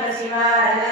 iba a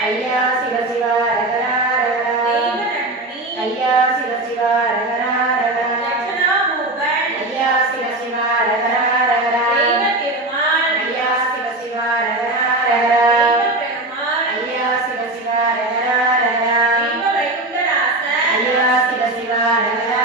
ஐயா சிவ சிவா ரகரா ரகரா ஐயா சிவ சிவா ரகரா ரகரா ஐயா சிவ சிவா ரகரா ரகரா ஐயா சிவ சிவா ரகரா ரகரா ஐயா சிவ சிவா ரகரா ரகரா ஐயா சிவ சிவா ரகரா